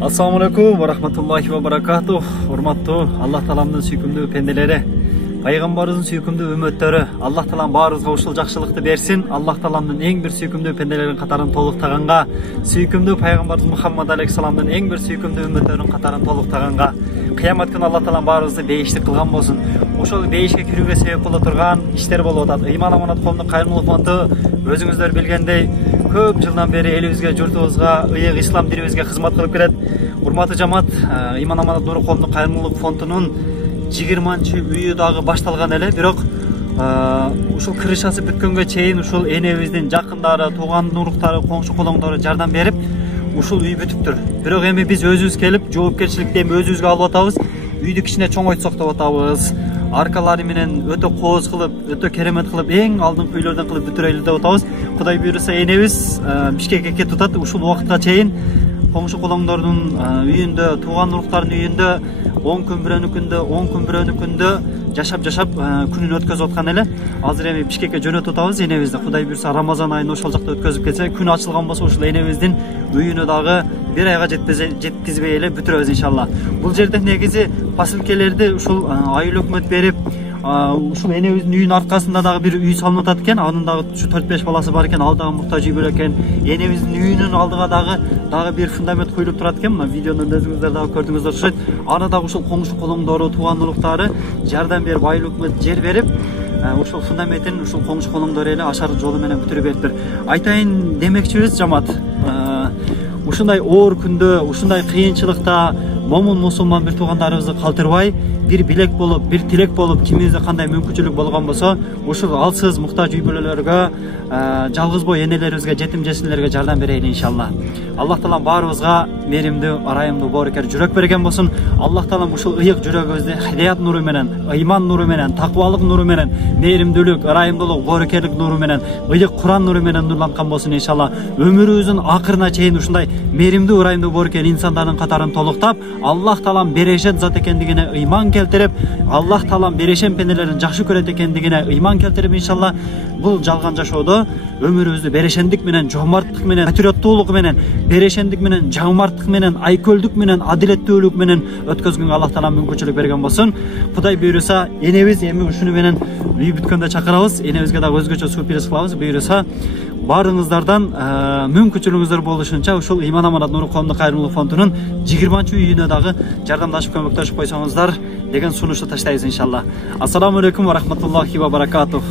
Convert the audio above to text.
Assalamu alaikum wa rahmatullahi wa barakatuh. Урматтуу Аллах Тааламдын сүйкүмдүү пенделери, пайгамбарыбыздын сүйкүмдүү үммөттөрү, Аллах Таалам баарыбызга ушул жакшылыкты берсин. Аллах Тааламдын эң бир сүйкүмдүү пенделеринин катарын толуктаганга, сүйкүмдүү пайгамбарыбыз Мухаммад алейхиссаламдын эң бир сүйкүмдүү үммөттөрүнүн катарын толуктаганга, кыямат күнү Аллах Таалам баарыбызды бейиштик кылган болсун. Ошол бейишке кирүүгө себеп боло турган иштер болуп атат. Ыйман аманат коомдук кайрымдуулук фонду өзүңүздөр билгендей көп жылдан бери элибизге, журтубузга, ыйык ислам динибизге кызмат кылып келет. Урматтуу жамаат, Ыйман аманат нуру коомдук кайрымдуулук фондунун 20-үйү дагы башталган эле, бирок ушул крышасы бүткөнгө чейин ушул энебиздин жакындары, тууган уруктары, коңшу колоңдору жардам берип, ушул үй бүтүптүр. Бирок эми биз өзүбүз келип, жоопкерчиликти эми өзүбүзгө алып атабыз. Үйдү кичине чоңойтсок деп атабыз. Аркалары менен өтө кооз кылып, өтө керемет кылып, эң алдыңкы үйлөрдөн кылып бүтүрөйлү деп атабыз. Кудай буйруса энебиз Бишкекке кетип атат. Ушул убакытка чейин коңшу колоңдордун үйүндө, тууган уруктардын үйүндө 10 күн бирөөнүкүндө жашап күнүн өткөзүп аткан эле. Азыр эми Бишкекке жөнөтүп атабыз энебизди. Кудай буйруса Рамазан айын ошол жакта өткөзүп кетсе, күн ачылган болсо ушул энебиздин үйүнө дагы бир айга жеткизбей эле бүтүрөбүз иншалла. Бул жерде негизи поселкелерди ушул айыл өкмөт берип, ушул энебиздин үйүнүн аркасында дагы бир үй салынып атат экен. Анын дагы 4-5 баласы бар экен, ал дагы муктаж үй болот экен. Энебиздин үйүнүн алдыга дагы бир фундамент куюлуп турат экен. Мына видеону өзүңүздөр дагы көрдүңүздөр окшойт. Аны дагы ушул коңшу колоңдору, тууган уруктары жардам берип, айыл өкмөт жер берип, ушул фундаментин ушул коңшу колоңдору эле ашар жолу менен бүтүрүп бериптир. Айтайын демекчибиз жамаат, ушундай оор күндө, ушундай кыйынчылыкта момун мусулман бир туугандарыбызды калтырбай, бир билек болуп, бир тилек болуп, кимибизде кандай мүмкүнчүлүк болгон болсо, ушул алсыз муктаж үй бүлөлөргө, жалгыз бой энелерибизге, жетим жесирлерге жардам берейли иншалла. Аллах Таалам баарыбызга меримдүү, ырайымдуу, боорукер жүрөк берген болсун. Аллах Таалам ушул ыйык жүрөгүбүздү хидаят нуру менен, ыйман нуру менен, такыбалык нуру менен, меримдүүлүк, ырайымдуулук, боорукерлик нуру менен, ыйык Куран нуру менен нурланткан болсун иншалла. Өмүрүбүздүн акырына чейин ушундай меримдүү, ырайымдуу, боорукер инсандардын катарын толуктап, Аллах Таалам берешет зат экендигине ыйман келтирип, Аллах Таалам берешен пенделерин жакшы көрөт экендигине ыйман келтирип иншалла бул жалган жашоодо өмүрүбүздү берешендик менен, жомарттык менен, патриоттуулук менен, берешендик менен, жамарттык менен, айкөлдүк менен, адилеттүүлүк менен өткөзгөнгө Аллах Таалам мүмкүнчүлүк берген болсун. Кудай буйруса энебиз эми ушуну менен үй бүткөндө чакырабыз. Энебизге дагы өзгөчө сюрприз кылабыз. Буйруса баарыңыздардан мүмкүнчүлүгүңүздөр болушунча ушул Ыйман аманат нуру коомдук кайрымдуулук фондунун 20-үйүнө дагы жардамдашып көмөктөшүп койсоңуздар деген сунушту таштайбыз иншалла. Ассаламу алейкум ва рахматуллахи ва баракатух.